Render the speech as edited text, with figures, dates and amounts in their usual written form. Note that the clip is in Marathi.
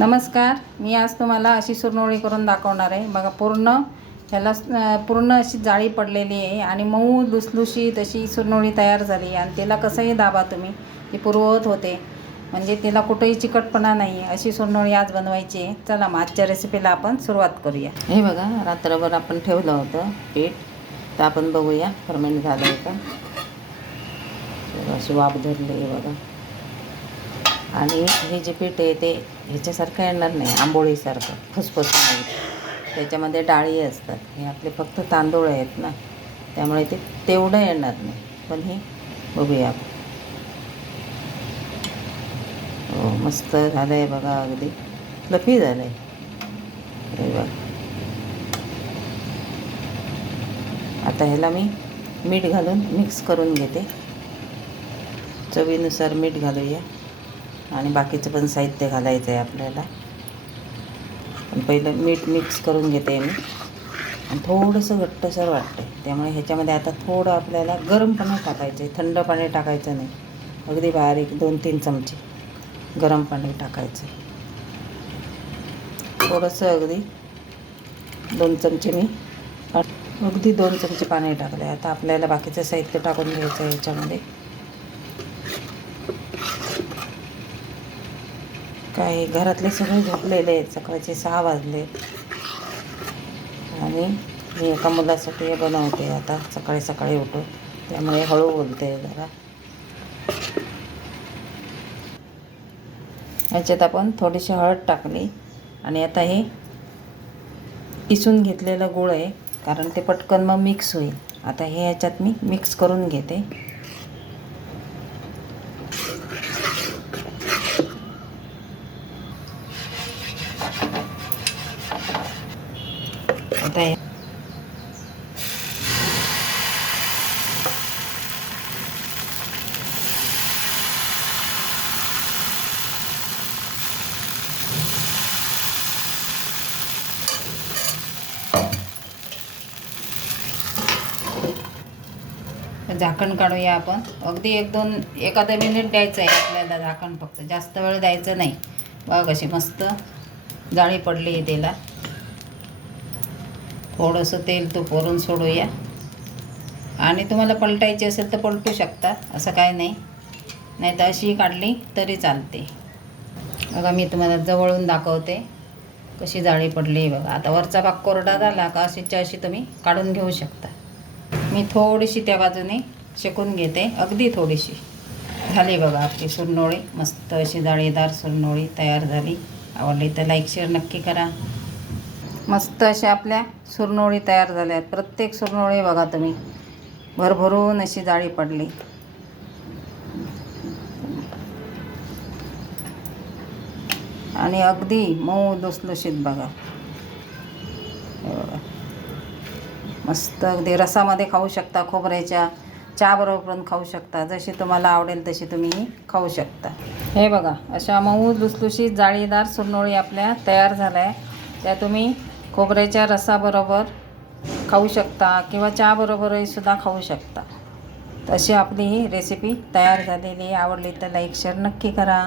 नमस्कार. मी आज तुम्हाला अशी सुरनोळी करून दाखवणार आहे. बघा, पूर्ण अशी जाळी पडलेली आहे आणि मऊ लुसलुशीत अशी सुरनोळी तयार झाली. आणि तिला कसंही दाबा तुम्ही, ती पूर्ववत होते, म्हणजे तिला कुठेही चिकटपणा नाही. अशी सुरनोळी आज बनवायची आहे. चला मग आजच्या रेसिपीला आपण सुरुवात करूया. हे बघा, रात्रभर आपण ठेवलं होतं पीठ, तर आपण बघूया फर्मेंट झालं आहे का. अशी वाफ धरली आहे बघा. आणि हे जे पीठ आहे ते ह्याच्यासारखं येणार नाही, आंबोळीसारखं फुसफुस नाही. त्याच्यामध्ये डाळी असतात. हे आपले फक्त तांदूळ आहेत ना, त्यामुळे ते तेवढं येणार नाही. पण हे बघूया आपण. हो, मस्त झालं आहे बघा, अगदी फ्लफी झालं आहे. हे बघा, आता ह्याला मी मीठ घालून मिक्स करून घेते. चवीनुसार मीठ घालूया आणि बाकीचं पण साहित्य घालायचं आहे आपल्याला. पण पहिलं मीठ मिक्स करून घेते मी. आणि थोडंसं घट्टसर वाटते, त्यामुळे ह्याच्यामध्ये आता थोडं आपल्याला गरम पाणी टाकायचं आहे. थंड पाणी टाकायचं नाही, अगदी बारीक 2-3 चमचे गरम पाणी टाकायचं. थोडंसं अगदी 2 चमचे मी अगदी 2 चमचे पाणी टाकले. आता आपल्याला बाकीचं साहित्य टाकून घ्यायचं आहे ह्याच्यामध्ये. काय, घरातले सगळे झोपलेले आहेत. सकाळचे 6 वाजले आणि मी एका मुलासाठी हे बनवते आता सकाळी सकाळी उठून, त्यामुळे हळू बोलते जरा. ह्याच्यात आपण थोडीशी हळद टाकली आणि आता हे किसून घेतलेलं गूळ आहे, कारण ते पटकन मग मिक्स होईल. आता हे ह्याच्यात मी मिक्स करून घेते. आता हे झाकण काढूया आपण. अगदी 1-2 मिनिट द्यायचं आहे आपल्याला झाकण, फक्त जास्त वेळ द्यायचं नाही. बघा कशी मस्त जाळी पडली आहे. त्याला थोडंसं तेल तूप वरून सोडूया. आणि तुम्हाला पलटायची असेल तर पलटू शकता, असं काय नाही. नाही तर अशी काढली तरी चालते. बघा, मी तुम्हाला जवळून दाखवते कशी जाळी पडली आहे बघा. आता वरचा भाग कोरडा झाला का अशी तुम्ही काढून घेऊ शकता. मी थोडीशी त्या बाजूने शेकून घेते, अगदी थोडीशी. झाली बघा आपली सुरनोळी. मस्त अशी जाळीदार सुरनोळी तयार झाली. आवडली तर लाईक शेअर नक्की करा. मस्त अशा आपल्या सुरनोळी तयार झाल्या आहेत. प्रत्येक सुरनोळी बघा तुम्ही, भरभरून अशी जाळी पडली. आणि अगदी मऊ लुसलुशीत बघा. मस्त अगदी रसामध्ये खाऊ शकता, खोबऱ्याच्या चहाबरोबर पण खाऊ शकता. जशी तुम्हाला आवडेल तशी तुम्ही खाऊ शकता. हे बघा, अशा मऊ लुसलुशीत जाळीदार सुरनोळी आपल्या तयार झाल्या आहे. त्या तुम्ही खोबऱ्याच्या रसाबरोबर खाऊ शकता किंवा चहाबरोबरही सुद्धा खाऊ शकता. तशी आपली ही रेसिपी तयार झालेली आहे. आवडली तर लाईक शेअर नक्की करा.